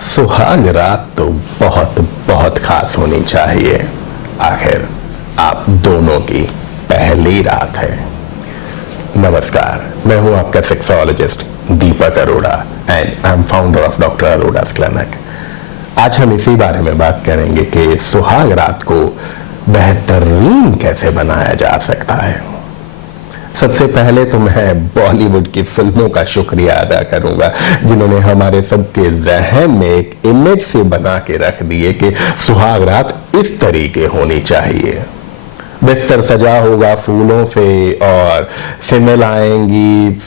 सुहाग रात तो बहुत बहुत खास होनी चाहिए। आखिर आप दोनों की पहली रात है। नमस्कार, मैं हूं आपका sexologist Deepak Arora and I am founder of doctor Arora's clinic. आज हम इसी बारे में बात करेंगे कि सुहाग रात को बेहतरीन कैसे बनाया जा सकता है। सबसे पहले तो मैं बॉलीवुड की फिल्मों का शुक्रिया अदा करूंगा जिन्होंने हमारे सबके जहन में एक इमेज से बना के रख दिए कि सुहाग रात इस तरीके होनी चाहिए। बिस्तर सजा होगा फूलों से और फीमेल आएंगी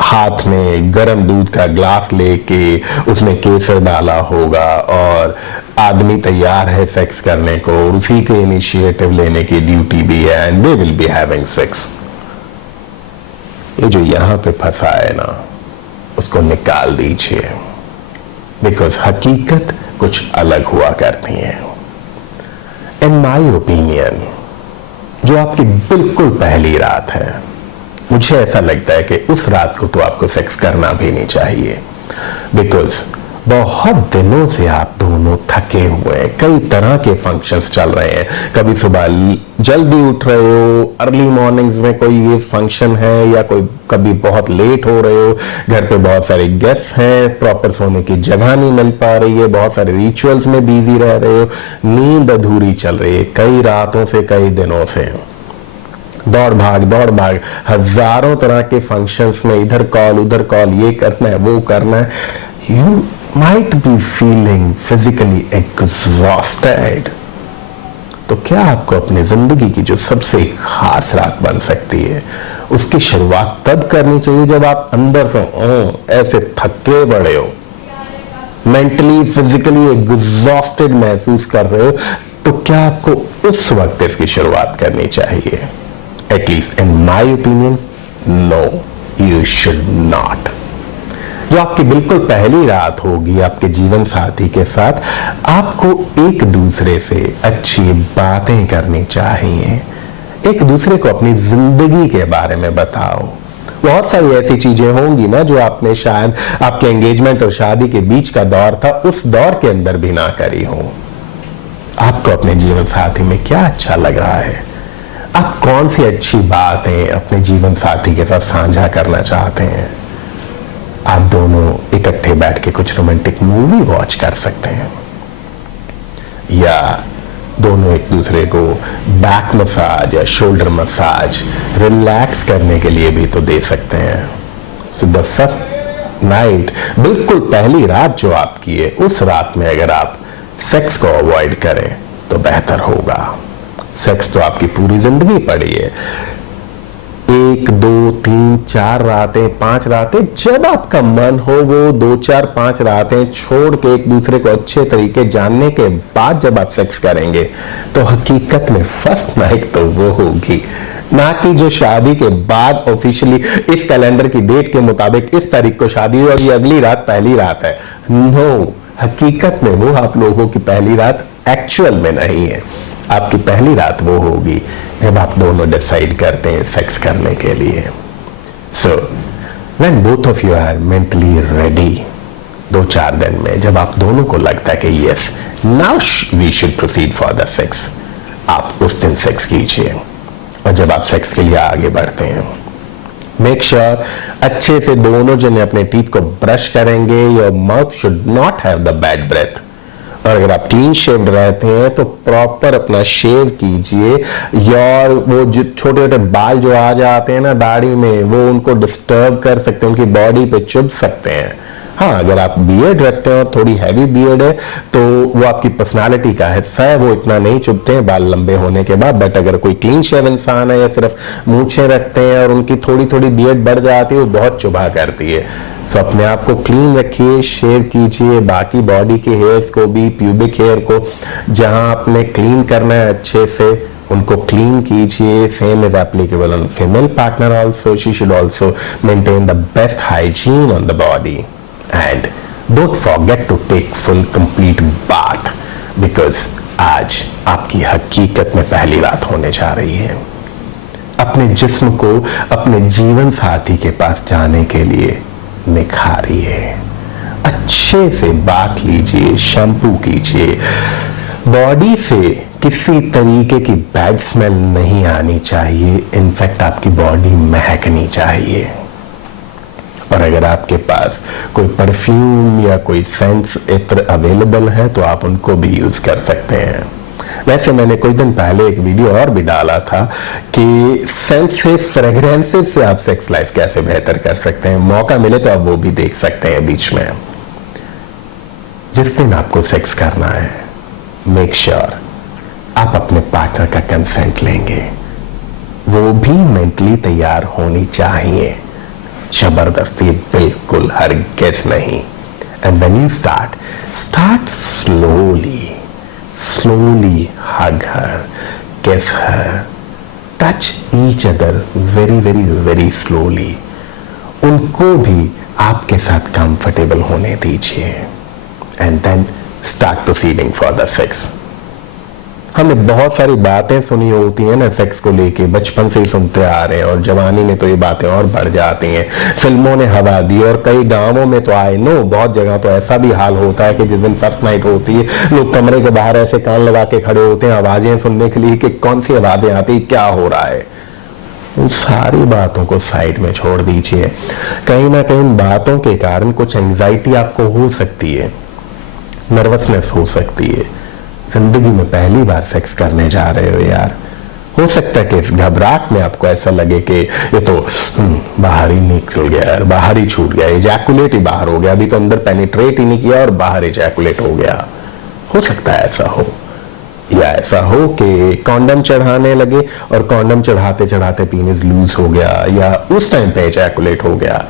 हाथ में गर्म दूध का ग्लास लेके, उसमें केसर डाला होगा और आदमी तैयार है सेक्स करने को, उसी के इनिशिएटिव लेने की ड्यूटी भी है and they will be having sex. ये जो यहां पे फंसा है ना, उसको निकाल दीजिए, बिकॉज हकीकत कुछ अलग हुआ करती है। इन माई ओपिनियन, जो आपकी बिल्कुल पहली रात है, मुझे ऐसा लगता है कि उस रात को तो आपको सेक्स करना भी नहीं चाहिए, बिकॉज बहुत दिनों से आप दोनों थके हुए हैं। कई तरह के फंक्शंस चल रहे हैं, कभी सुबह जल्दी उठ रहे हो, अर्ली मॉर्निंग्स में कोई ये फंक्शन है, या कोई कभी बहुत लेट हो रहे हो, घर पे बहुत सारे गेस्ट हैं, प्रॉपर सोने की जगह नहीं मिल पा रही है, बहुत सारे रिचुअल्स में बिजी रह रहे हो, नींद अधूरी चल रही है कई रातों से, कई दिनों से। दौड़ भाग हजारों तरह के फंक्शंस में, इधर कॉल उधर कॉल, ये करना है वो करना है। You might be feeling physically exhausted। तो क्या आपको अपनी जिंदगी की जो सबसे खास रात बन सकती है, उसकी शुरुआत तब करनी चाहिए जब आप अंदर से ऐसे थके बड़े हो, मेंटली फिजिकली एग्जॉस्टेड महसूस कर रहे हो, तो क्या आपको उस वक्त इसकी शुरुआत करनी चाहिए? At least in my opinion, no, you should not. जो आपकी बिल्कुल पहली रात होगी आपके जीवन साथी के साथ, आपको एक दूसरे से अच्छी बातें करनी चाहिए, एक दूसरे को अपनी जिंदगी के बारे में बताओ। बहुत सारी ऐसी चीजें होंगी ना जो आपने शायद आपके एंगेजमेंट और शादी के बीच का दौर था, उस दौर के अंदर भी ना करी हो। आपको अपने जीवन साथी में क्या अच्छा लग रहा है, आप कौन सी अच्छी बातें अपने जीवन साथी के साथ साझा करना चाहते हैं। आप दोनों इकट्ठे बैठ के कुछ रोमांटिक मूवी वॉच कर सकते हैं, या दोनों एक दूसरे को बैक मसाज या शोल्डर मसाज रिलैक्स करने के लिए भी तो दे सकते हैं। सो द फर्स्ट नाइट, बिल्कुल पहली रात जो आपकी है, उस रात में अगर आप सेक्स को अवॉइड करें तो बेहतर होगा। सेक्स तो आपकी पूरी जिंदगी पड़ी है, 1, 2, 3, 4 रातें, 5 रातें, जब आपका मन हो वो 2, 4, 5 रातें छोड़ के एक दूसरे को अच्छे तरीके जानने के बाद जब आप सेक्स करेंगे तो हकीकत में फर्स्ट नाइट तो वो होगी, ना कि जो शादी के बाद ऑफिशियली इस कैलेंडर की डेट के मुताबिक इस तारीख को शादी हुई और ये अगली रात पहली रात है। नो, हकीकत में वो आप लोगों की पहली रात एक्चुअल में नहीं है। आपकी पहली रात वो होगी जब आप दोनों डिसाइड करते हैं सेक्स करने के लिए। So when both of you are mentally ready, 2-4 दिन में जब आप दोनों को लगता है कि yes now we should proceed for the sex, आप उस दिन सेक्स कीजिए। और जब आप सेक्स के लिए आगे बढ़ते हैं, मेक श्योर अच्छे से दोनों जने अपने टीथ को ब्रश करेंगे। Your mouth should not have the bad breath. और अगर आप क्लीन शेव्ड रहते हैं तो प्रॉपर अपना शेव कीजिए। और वो जो छोटे छोटे बाल जो आ जाते हैं ना दाढ़ी में, वो उनको डिस्टर्ब कर सकते हैं, उनकी बॉडी पे चुभ सकते हैं। हाँ, अगर आप बियर्ड रखते हैं और थोड़ी हैवी बियर्ड है तो वो आपकी पर्सनालिटी का हिस्सा है, वो इतना नहीं चुभते हैं बाल लंबे होने के बाद। बट अगर कोई क्लीन शेव इंसान है या सिर्फ मूछें रखते हैं और उनकी थोड़ी थोड़ी बियर्ड बढ़ जाती है, वो बहुत चुभा करती है। सो अपने आप को क्लीन रखिए, शेव कीजिए, बाकी बॉडी के हेयर्स को भी, प्यूबिक हेयर को जहां आपने क्लीन करना है अच्छे से उनको क्लीन कीजिए। Same is applicable on female partner also, she should also maintain the best hygiene on the body and don't forget to take full complete bath, because आज आपकी हकीकत में पहली रात होने जा रही है। अपने जिस्म को अपने जीवन साथी के पास जाने के लिए निखारिए, अच्छी अच्छे से बात लीजिए, शैम्पू कीजिए, बॉडी से किसी तरीके की बैड स्मेल नहीं आनी चाहिए, इनफैक्ट आपकी बॉडी महकनी चाहिए। और अगर आपके पास कोई परफ्यूम या कोई सेंट्स इत्र अवेलेबल है तो आप उनको भी यूज कर सकते हैं। वैसे मैंने कुछ दिन पहले एक वीडियो और भी डाला था कि सेंट से, फ्रेग्रेंसेस से आप सेक्स लाइफ कैसे बेहतर कर सकते हैं। मौका मिले तो आप वो भी देख सकते हैं बीच में। जिस दिन आपको सेक्स करना है, मेक श्योर आप अपने पार्टनर का कंसेंट लेंगे, वो भी मेंटली तैयार होनी चाहिए। जबरदस्ती बिल्कुल हरगिज़ नहीं। And when you start slowly hug her, kiss her, touch each other very slowly. उनको भी आपके साथ कंफर्टेबल होने दीजिए and then start proceeding for the sex. हमने बहुत सारी बातें सुनी होती हैं ना सेक्स को लेके, बचपन से ही सुनते आ रहे हैं, और जवानी में तो ये बातें और बढ़ जाती हैं। फिल्मों ने हवा दी, और कई गांवों में तो आई नो बहुत जगह तो ऐसा भी हाल होता है कि जिस दिन फर्स्ट नाइट होती है, लोग कमरे के बाहर ऐसे कान लगा के खड़े होते हैं आवाजें सुनने के लिए कि कौन सी आवाजें आती, क्या हो रहा है। उन सारी बातों को साइड में छोड़ दीजिए। कहीं ना कहीं बातों के कारण कुछ एंजाइटी आपको हो सकती है, नर्वसनेस हो सकती है। जिंदगी में पहली बार सेक्स करने जा रहे हो यार, हो सकता है कि इस घबराहट में आपको ऐसा लगे कि ये तो बाहर ही निकल गया यार, बाहर ही छूट गया, इजैकुलेट ही बाहर हो गया, अभी तो अंदर पेनिट्रेट ही नहीं किया और बाहर इजैकुलेट हो गया। हो सकता है ऐसा हो, या ऐसा हो कि कॉन्डम चढ़ाने लगे और कॉन्डम चढ़ाते चढ़ाते पीनिस लूज हो गया, या उस टाइम पे इजैकुलेट हो गया,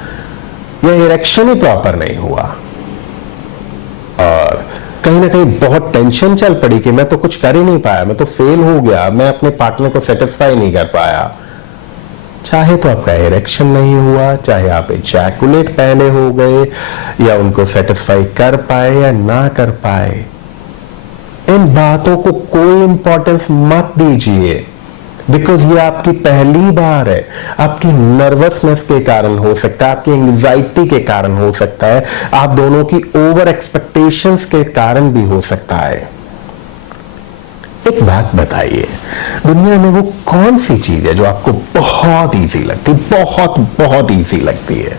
या इरेक्शन ही प्रॉपर नहीं हुआ, और कहीं ना कहीं बहुत टेंशन चल पड़ी कि मैं तो कुछ कर ही नहीं पाया, मैं तो फेल हो गया, मैं अपने पार्टनर को सेटिस्फाई नहीं कर पाया। चाहे तो आपका इरेक्शन नहीं हुआ, चाहे आप इजैकुलेट पहले हो गए, या उनको सेटिस्फाई कर पाए या ना कर पाए, इन बातों को कोई इंपॉर्टेंस मत दीजिए, बिकॉज ये आपकी पहली बार है। आपकी नर्वसनेस के कारण हो सकता है, आपकी एंजाइटी के कारण हो सकता है, आप दोनों की ओवर एक्सपेक्टेशंस के कारण भी हो सकता है। एक बात बताइए, दुनिया में वो कौन सी चीज है जो आपको बहुत इजी लगती, बहुत इजी लगती है?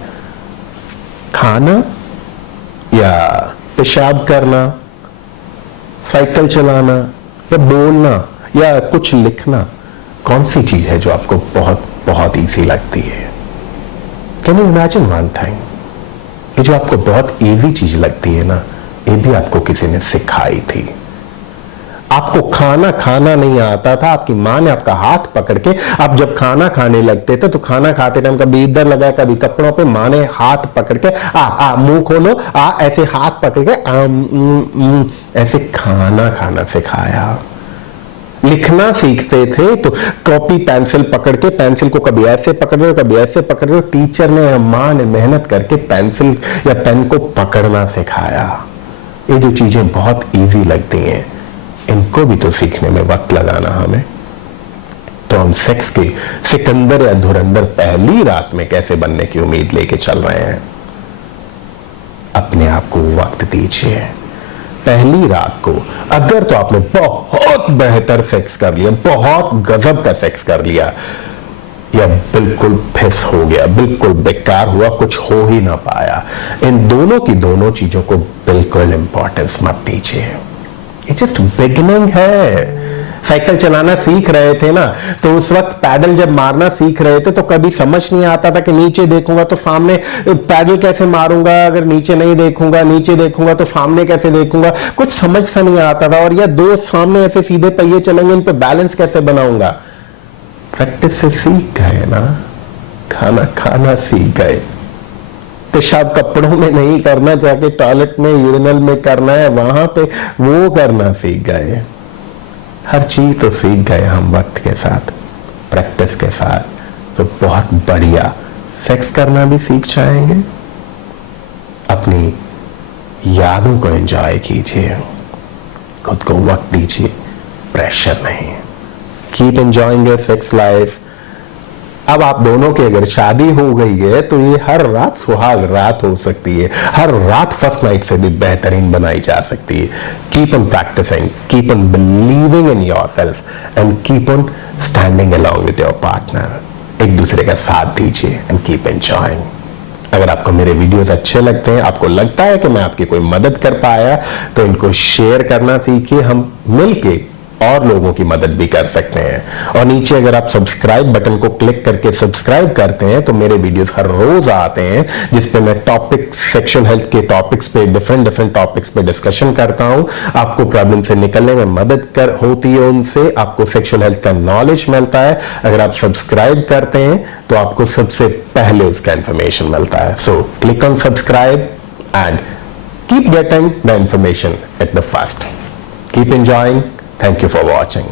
खाना, या पेशाब करना, साइकिल चलाना, या बोलना, या कुछ लिखना? कौन सी चीज है जो आपको बहुत इजी लगती है? Can you imagine one thing, ये जो आपको बहुत इजी चीज लगती है ना, ये भी आपको किसी ने सिखाई थी। आपको खाना नहीं आता था, आपकी माँ ने आपका हाथ पकड़ के, आप जब खाना खाने लगते थे तो खाना खाते टाइम कभी इधर लगा कभी कपड़ों पे, माँ ने हाथ पकड़ के मुंह खोलो, ऐसे हाथ पकड़ के ऐसे खाना सिखाया। लिखना सीखते थे तो कॉपी पेंसिल पकड़ के, पेंसिल को कभी ऐसे पकड़ रहे हो कभी ऐसे पकड़ रहे हो, टीचर ने या माँ ने मेहनत करके पेंसिल या पेन को पकड़ना सिखाया। ये जो चीजें बहुत इजी लगती हैं, इनको भी तो सीखने में वक्त लगाना हमें। तो हम सेक्स के सिकंदर या धुरंधर पहली रात में कैसे बनने की उम्मीद लेके चल रहे हैं? अपने आप को वक्त दीजिए। पहली रात को अगर तो आपने बहुत बेहतर सेक्स कर लिया, बहुत गजब का सेक्स कर लिया, या बिल्कुल फिस हो गया, बिल्कुल बेकार हुआ, कुछ हो ही ना पाया, इन दोनों चीजों को बिल्कुल इंपॉर्टेंस मत दीजिए। ये जस्ट बिगिनिंग है। साइकिल चलाना सीख रहे थे ना, तो उस वक्त पैडल जब मारना सीख रहे थे तो कभी समझ नहीं आता था कि नीचे देखूंगा तो सामने पैडल कैसे मारूंगा, अगर नीचे नहीं देखूंगा, नीचे देखूंगा तो सामने कैसे देखूंगा, कुछ समझ सा नहीं आता था। और या दो सामने ऐसे सीधे पहिए चलेंगे, इन पे बैलेंस कैसे बनाऊंगा? प्रैक्टिस से सीख गए ना, खाना सीख गए। पेशाब कपड़ों में नहीं करना, जाके टॉयलेट में, यूरिनल में करना है, वहां पे वो करना सीख गए। हर चीज तो सीख गए हम वक्त के साथ, प्रैक्टिस के साथ, तो बहुत बढ़िया सेक्स करना भी सीख जाएंगे। अपनी यादों को एंजॉय कीजिए, खुद को वक्त दीजिए, प्रेशर नहीं। Keep enjoying your sex life, अब आप दोनों की अगर शादी हो गई है तो ये हर रात सुहाग रात हो सकती है, हर रात फर्स्ट नाइट से भी बेहतरीन बनाई जा सकती है। Keep on practising, keep on believing in yourself and keep on standing along with your partner. एक दूसरे का साथ दीजिए एंड कीप एंजॉयिंग। अगर आपको मेरे वीडियोस अच्छे लगते हैं, आपको लगता है कि मैं आपकी कोई मदद कर पाया, तो इनको शेयर करना सीखिए। हम मिलके और लोगों की मदद भी कर सकते हैं। और नीचे अगर आप सब्सक्राइब बटन को क्लिक करके सब्सक्राइब करते हैं तो मेरे वीडियोस हर रोज आते हैं, जिस पे मैं टॉपिक, सेक्सुअल हेल्थ के टॉपिक्स पे, डिफरेंट टॉपिक्स पे डिस्कशन करता हूं। आपको प्रॉब्लम से निकलने में मदद होती है, उनसे आपको सेक्सुअल हेल्थ का नॉलेज मिलता है। अगर आप सब्सक्राइब करते हैं तो आपको सबसे पहले उसका इंफॉर्मेशन मिलता है। So click on subscribe and keep getting the information at the first. Keep enjoying. Thank you for watching.